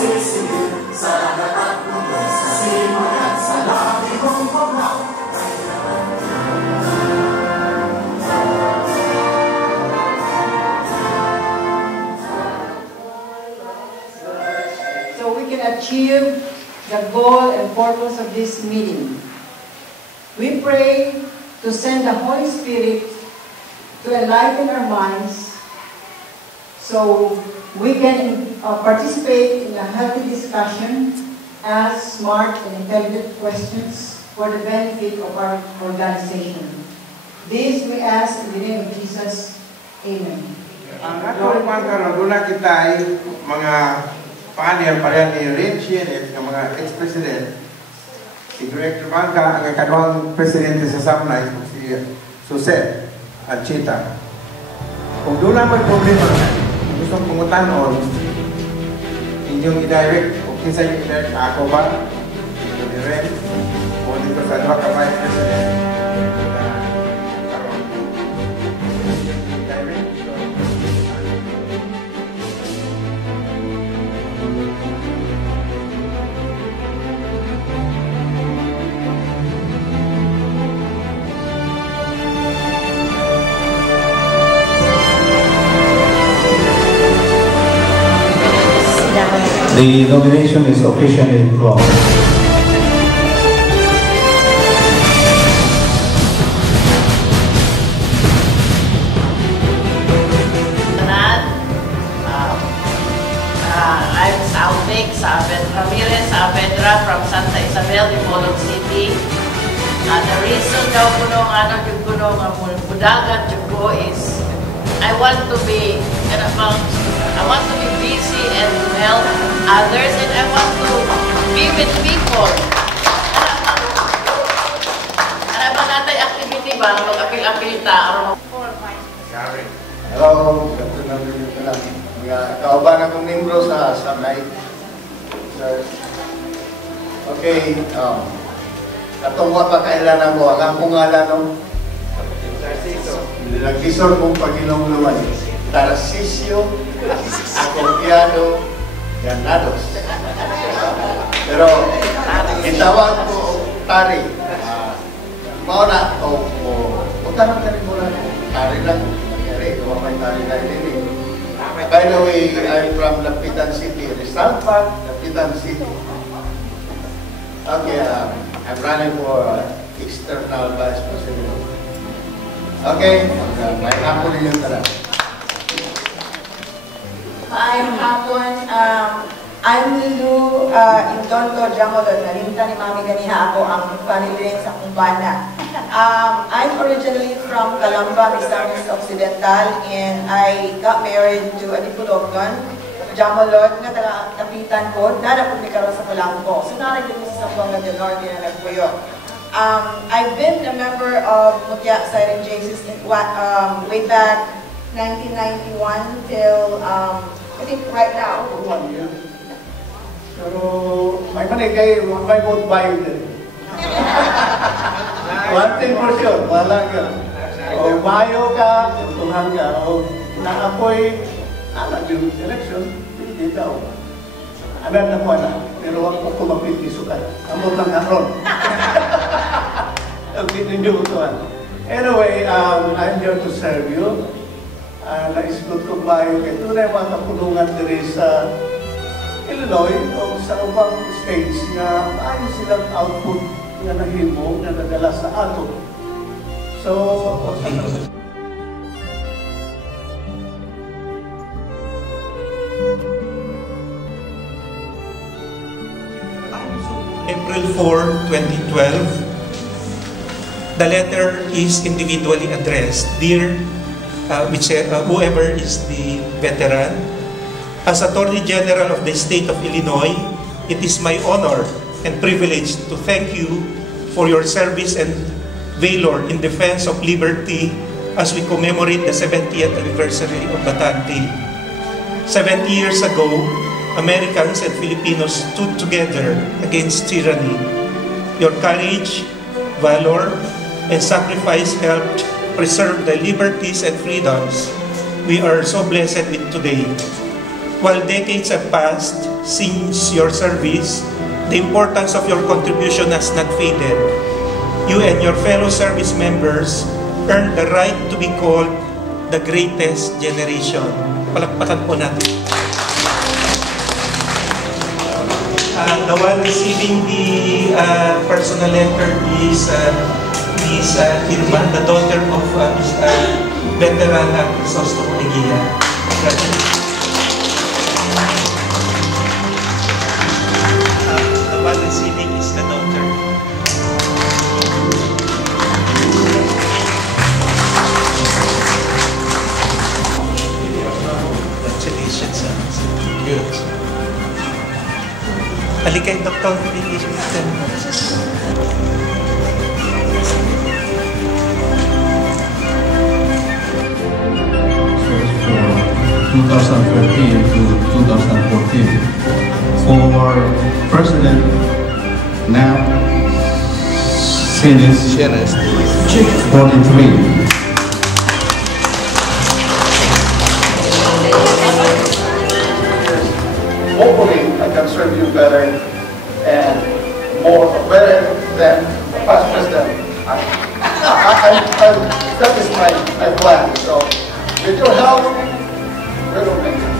Sisingin sa lahat mula sa simulan sa labi kong paglaw. So we can achieve the goal and purpose of this meeting. We pray to send the Holy Spirit to enlighten our minds so we can participate in a healthy discussion, ask smart and intelligent questions for the benefit of our organization. This we ask in the name of Jesus. Amen. Ang atong pagkaroon, doon kita ay mga panel parehan ni Richie at mga ex-president. Si Director Bangka, ang kaduang presidente sa Samnay, si Jose Anchita. Kung doon naman problema, gustong pangutanon, inyong i-direct, kung kinsa yung i-direct, ako ba? Ito ni Ren, o dito sa dua kabay president. The nomination is officially closed. I'm Salvic Ramirez Saavedra from Santa Isabel, Bacolod City. The reason daw ko nung budagan ko is I want to be busy and to help others, and I want to be with people. Ano ba natin activity ba? Mag-apil-apil ta? Hello, ganito na rin ito lang. Kauban akong membro sa Samnay. Okay, katungwa pa kailan ako. Ang akong ngalan no? Nag-isor kong Panginoong naman. Tarcisio Acopiano Ganados. Pero itawag ko Tari. Mauna o magtanong ka rin muna. Tari lang. Nangyari, gawa may Tari na din. By the way, I'm from Lapitan City. Rizal Park, Lapitan City. Okay, I'm running for external vice president. Okay, may hapon rin yung tala. I'm Hapon. I'm Lulu Indonto Jamolod. Nalimta ni Mami ganiha ako ang family rin sa kumbana. I'm originally from Calamba, Misamis Occidental, and I got married to a Dipulognon, Jamolod, nga taga-kapitan ko, nadapod ni karon sa Calamba. So narin din sa Sambuanga del Norte na nagpuyo. I've been a member of Mutya Siren Jesus way back 1991 till I think right now. 1 year. Pero may manigay, may vote buying din. One thing for sure, wala ka. O bayo ka, tuntuhan ka, o naapoy, yung election, hindi daw. Alam na po na, pero wag ko kumapit isukan. Amot lang karon. Anyway, I'm here to serve you. Naisgot ko bayo kay tunay mga kapulungan diri sa Illinois o sa ubang states na maayon silang output na nahimo na nadala sa ato. So, April 4, 2012, the letter is individually addressed. Dear whoever is the veteran, as Attorney General of the State of Illinois, it is my honor and privilege to thank you for your service and valor in defense of liberty as we commemorate the 70th anniversary of Bataan. 70 years ago, Americans and Filipinos stood together against tyranny. Your courage, valor, and sacrifice helped preserve the liberties and freedoms we are so blessed with today. While decades have passed, since your service, the importance of your contribution has not faded. You and your fellow service members earned the right to be called the greatest generation. Palakpakan po natin. The one receiving the personal letter is Miss Irma, the daughter of veteran Crisostomo Leguía. The one receiving is the daughter. Congratulations. Good. Alikay, Dr. First for 2013 to 2014. For President now, Senate 43. Hopefully, I can serve you better and better than the past president. That is my plan. So, with your help, we will make it.